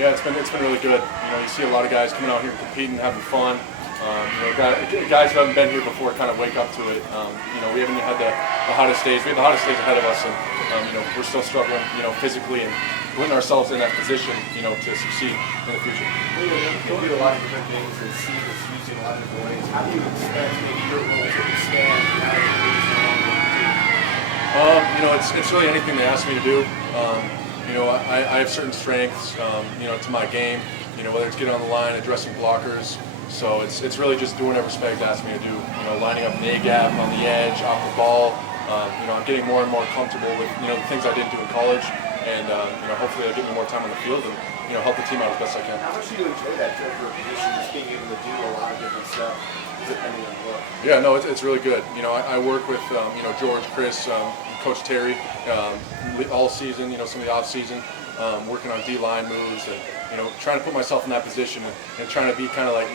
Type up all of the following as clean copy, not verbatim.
Yeah, it's been really good. You see a lot of guys coming out here competing, having fun. Guys who haven't been here before kind of wake up to it. We haven't had the hottest days. We have the hottest days ahead of us, and we're still struggling, physically and putting ourselves in that position, to succeed in the future. You do a lot of different things and see this used in a lot of different ways. How do you expect maybe your role to expand now that It's really anything they ask me to do. I have certain strengths, to my game. Whether it's getting on the line, addressing blockers. So it's really just doing whatever Spags asked me to do. Lining up an A gap on the edge, off the ball. I'm getting more and more comfortable with the things I didn't do in college, and hopefully it'll give me more time on the field and help the team out as best I can. How much do you enjoy that job or position, just being able to do a lot of different stuff depending on the look? Yeah, no, it's really good. I work with George, Chris, Coach Terry all season. Some of the off season, working on D-line moves and trying to put myself in that position and trying to be kind of like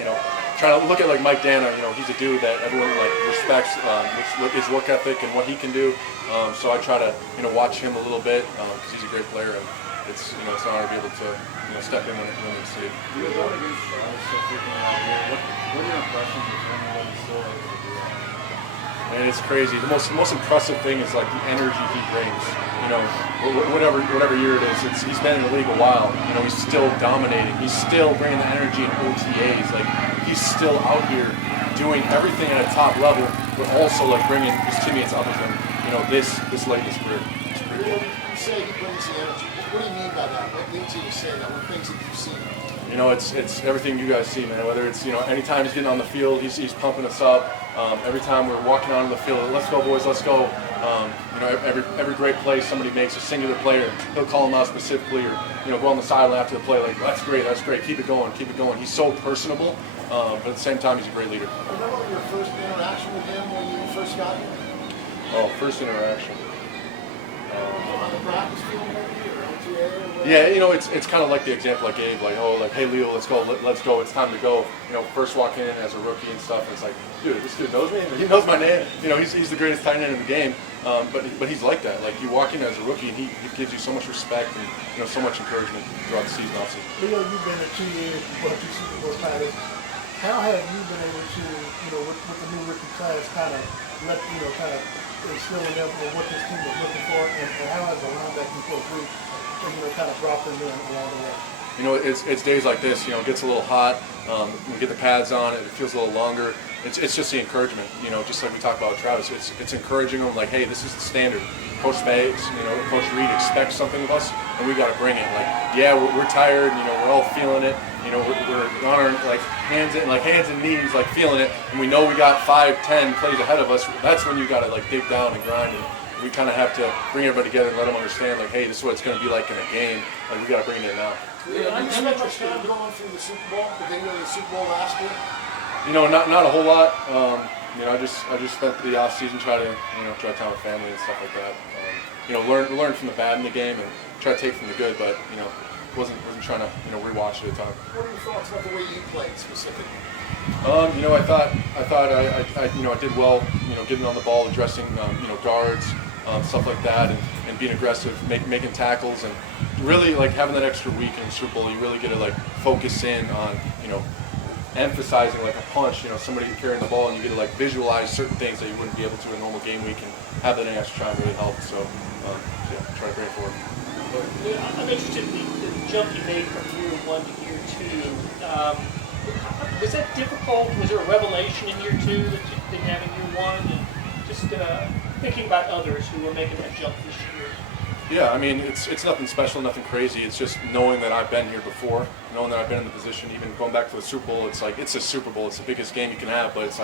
trying to look at like Mike Dana. He's a dude that everyone respects, his work ethic and what he can do. So I try to watch him a little bit because he's a great player, and it's an honor to be able to step in when it's needed. What are your impressions of him when he's still able to do that? And it's crazy. The most impressive thing is like the energy he brings. Whatever year it is, he's been in the league a while. He's still dominating. He's still bringing the energy in OTAs. Like he's still out here doing everything at a top level, but also like bringing his teammates up with him. This late in his career. You say he brings the energy. What do you mean by that? What leads you to say that? What things have you seen? It's everything you guys see, man. Whether it's anytime he's getting on the field, he's pumping us up. Every time we're walking out on the field, let's go boys, let's go. Every great play somebody makes, a singular player, he'll call him out specifically, or go on the sideline after the play like that's great, keep it going. He's so personable, but at the same time he's a great leader. Remember your first interaction with him when you first got here? Oh, first interaction. On the practice field maybe, or OTA or whatever? Yeah, it's kind of like the example I gave, hey Leo, let's go, it's time to go. First walk in as a rookie and stuff, and it's like, dude, this dude knows me, he knows my name. He's the greatest tight end in the game, but he's like that. Like you walk in as a rookie, and he gives you so much respect and so much encouragement throughout the season, off season. Leo, you've been there 2 years, what two Super Bowl titles. How have you been able to, with the new rookie class, kind of instill in them what this team is looking for, and how has the linebacking coach group, kind of brought them in along the way? It's days like this. It gets a little hot. We get the pads on. It feels a little longer. It's just the encouragement. Just like we talked about with Travis. It's encouraging them. Like, hey, this is the standard. Coach Spags, Coach Reed expects something of us, and we got to bring it. Like, yeah, we're tired. We're all feeling it. We're on our hands and knees, feeling it, and we know we got 5-10 plays ahead of us. That's when you got to dig down and grind. And we kind of have to bring everybody together and let them understand, hey, this is what it's going to be like in a game. We got to bring it in now. Yeah, you spent much time going through the Super Bowl, the beginning of the Super Bowl last year? Not a whole lot. I just spent the off season trying to time with family and stuff like that. Learn from the bad in the game and try to take from the good, but wasn't trying to rewatch it a ton. What are your thoughts about the way you played specifically? I thought I did well. Getting on the ball, addressing guards, stuff like that, and being aggressive, making tackles, and really having that extra week in the Super Bowl. You really get to focus in on emphasizing a punch. Somebody carrying the ball, and you get to visualize certain things that you wouldn't be able to in a normal game week, and have that extra time really help. So try to bring it forward. I'm interested in the jump you made from year 1 to year 2. Was that difficult? Was there a revelation in year 2 that you didn't have in year 1? And just thinking about others who were making that jump this year. Yeah, it's nothing special, nothing crazy. It's just knowing that I've been here before, knowing that I've been in the position, even going back to the Super Bowl. It's it's a Super Bowl. It's the biggest game you can have, but it's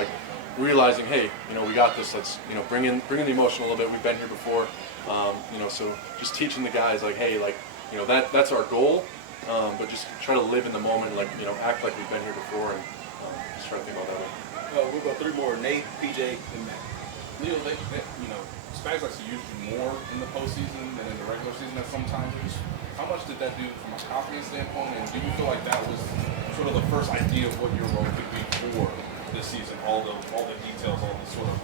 realizing, hey, we got this. Let's bring in the emotion a little bit. We've been here before. So just teaching the guys hey, that's our goal, but just try to live in the moment, act like we've been here before, and just try to think about that way. We'll go 3 more. Nate, PJ, and Matt. Leo, Spags likes to use you more in the postseason than in the regular season at sometimes. How much did that do from a confidence standpoint, and do you feel like that was sort of the first idea of what your role could be for this season? All the details, all the sort of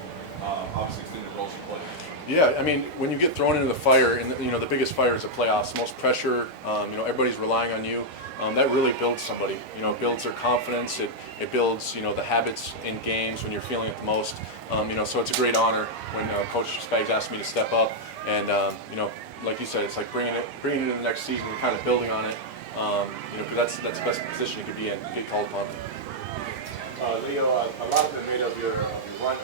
obviously extended roles you play. Yeah, when you get thrown into the fire, and the biggest fire is the playoffs. Most pressure. Everybody's relying on you. that really builds somebody. You know, it builds their confidence. It builds, you know, the habits in games when you're feeling it the most. You know, so it's a great honor when Coach Spags asked me to step up, and you know, like you said, it's like bringing it into the next season and kind of building on it. You know, because that's the best position you could be in, get called upon. Leo, a lot of it made of your run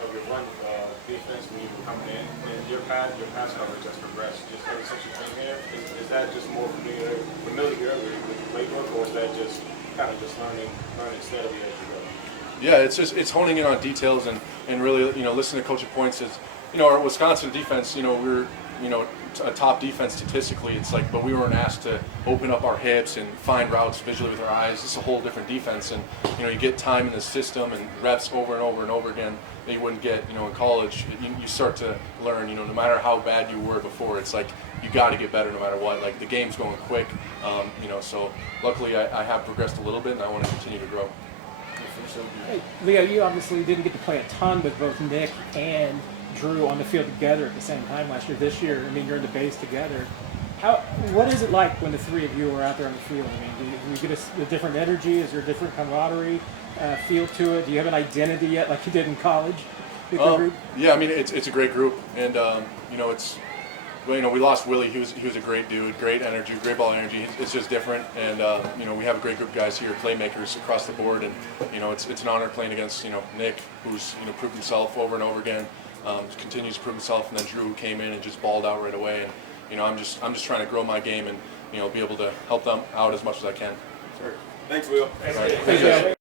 defense when you were coming in, and your pass coverage has progressed just ever since you came here. Is that just more familiar with the playbook, or is that just kind of just learning steadily as you go? Yeah, it's honing in on details and really, you know, listening to Coach Points. Is, you know, our Wisconsin defense, you know, we're, you know, a top defense statistically. It's like, but we weren't asked to open up our hips and find routes visually with our eyes. It's a whole different defense, and you know, you get time in the system and reps over and over and over again that you wouldn't get, you know, in college. You start to learn, you know, no matter how bad you were before, it's like you got to get better no matter what. Like the game's going quick, you know. So luckily, I have progressed a little bit, and I want to continue to grow. Hey, Leo, you obviously didn't get to play a ton with both Nick and Drew on the field together at the same time last year. This year, I mean, you're in the base together. What is it like when the three of you are out there on the field? I mean, do you get a different energy? Is there a different camaraderie feel to it? Do you have an identity yet, like you did in college with the group? Yeah, I mean, it's a great group, and you know, well, you know, we lost Willie. He was a great dude, great energy, great ball energy. It's just different, and you know, we have a great group of guys here, playmakers across the board, and you know, it's an honor playing against, you know, Nick, who's, you know, proved himself over and over again, continues to prove himself, and then Drew, who came in and just balled out right away. And you know, I'm just trying to grow my game and, you know, be able to help them out as much as I can. Sure. Thanks, Will. All right. Thanks, guys.